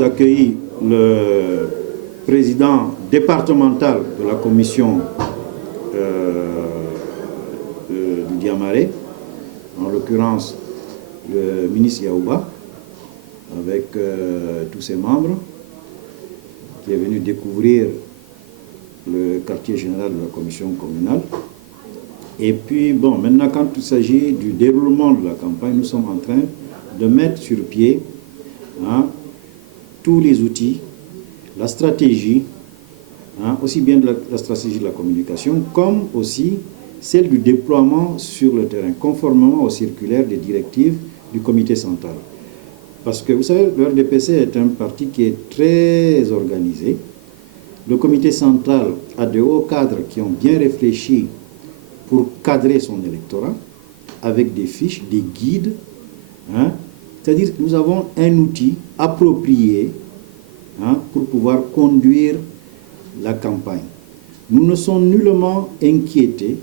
Accueilli le président départemental de la commission du Diamaré, en l'occurrence le ministre Yaouba, avec tous ses membres, qui est venu découvrir le quartier général de la commission communale. Et puis, bon, maintenant, quand il s'agit du déroulement de la campagne, nous sommes en train de mettre sur pied tous les outils, la stratégie, aussi bien de la stratégie de la communication, comme aussi celle du déploiement sur le terrain, conformément aux circulaires des directives du comité central. Parce que, vous savez, le RDPC est un parti qui est très organisé. Le comité central a de hauts cadres qui ont bien réfléchi pour cadrer son électorat, avec des fiches, des guides. C'est-à-dire que nous avons un outil approprié pour pouvoir conduire la campagne. Nous ne sommes nullement inquiétés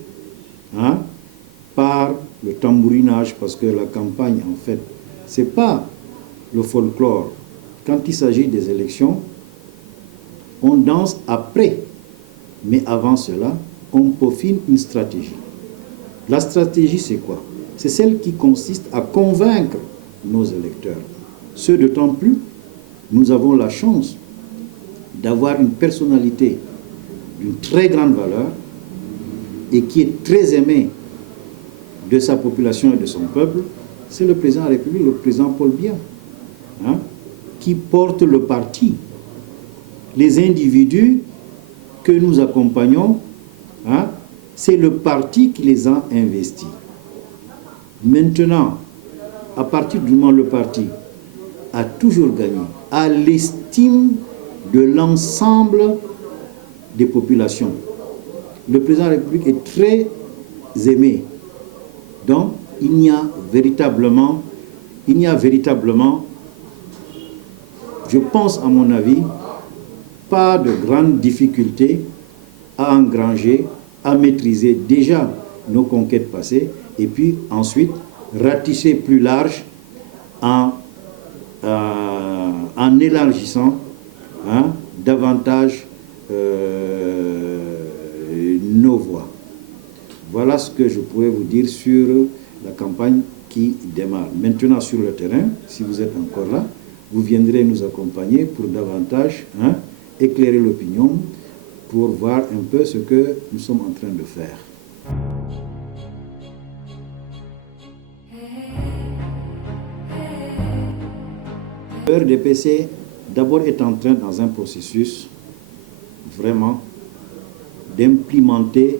par le tambourinage, parce que la campagne, en fait, ce n'est pas le folklore. Quand il s'agit des élections, on danse après, mais avant cela, on peaufine une stratégie. La stratégie, c'est quoi? C'est celle qui consiste à convaincre nos électeurs. Ce d'autant plus, nous avons la chance d'avoir une personnalité d'une très grande valeur et qui est très aimé de sa population et de son peuple. C'est le président de la République, le président Paul Biya, qui porte le parti. Les individus que nous accompagnons, c'est le parti qui les a investis. Maintenant, à partir du moment où le parti a toujours gagné, à l'estime de l'ensemble des populations, le président de la République est très aimé. Donc, il n'y a véritablement, je pense à mon avis, pas de grandes difficultés à engranger, à maîtriser déjà nos conquêtes passées, et puis ensuite ratisser plus large en élargissant davantage nos voix. Voilà ce que je pourrais vous dire sur la campagne qui démarre. Maintenant, sur le terrain, si vous êtes encore là, vous viendrez nous accompagner pour davantage éclairer l'opinion, pour voir un peu ce que nous sommes en train de faire. Le RDPC, d'abord, est en train, dans un processus, vraiment, d'implémenter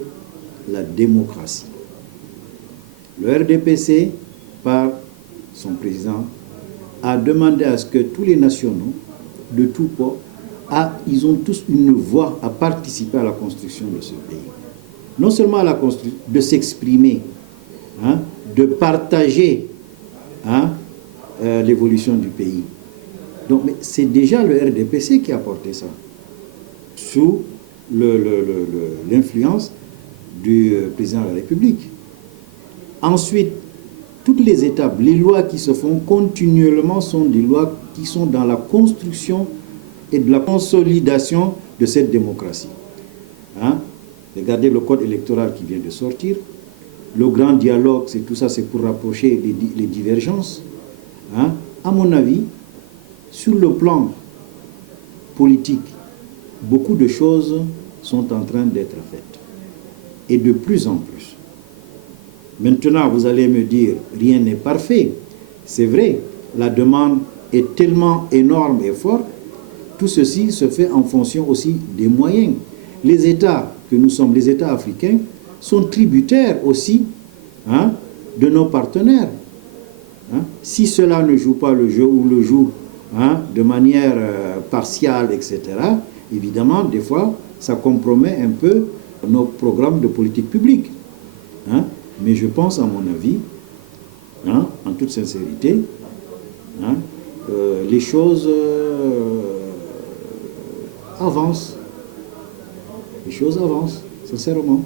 la démocratie. Le RDPC, par son président, a demandé à ce que tous les nationaux, de tout port, ils ont tous une voix à participer à la construction de ce pays. Non seulement à la construction, de s'exprimer, de partager l'évolution du pays. Donc, c'est déjà le RDPC qui a porté ça, sous l'influence du président de la République. Ensuite, toutes les étapes, les lois qui se font continuellement sont des lois qui sont dans la construction et de la consolidation de cette démocratie. Regardez le code électoral qui vient de sortir. Le grand dialogue, c'est tout ça, c'est pour rapprocher les divergences. À mon avis, sur le plan politique, beaucoup de choses sont en train d'être faites. Et de plus en plus. Maintenant, vous allez me dire, rien n'est parfait. C'est vrai, la demande est tellement énorme et forte. Tout ceci se fait en fonction aussi des moyens. Les États que nous sommes, les États africains, sont tributaires aussi de nos partenaires. Si cela ne joue pas le jeu ou le joue de manière partiale, etc., évidemment, des fois, ça compromet un peu nos programmes de politique publique. Mais je pense, à mon avis, en toute sincérité, les choses avancent. Les choses avancent, sincèrement.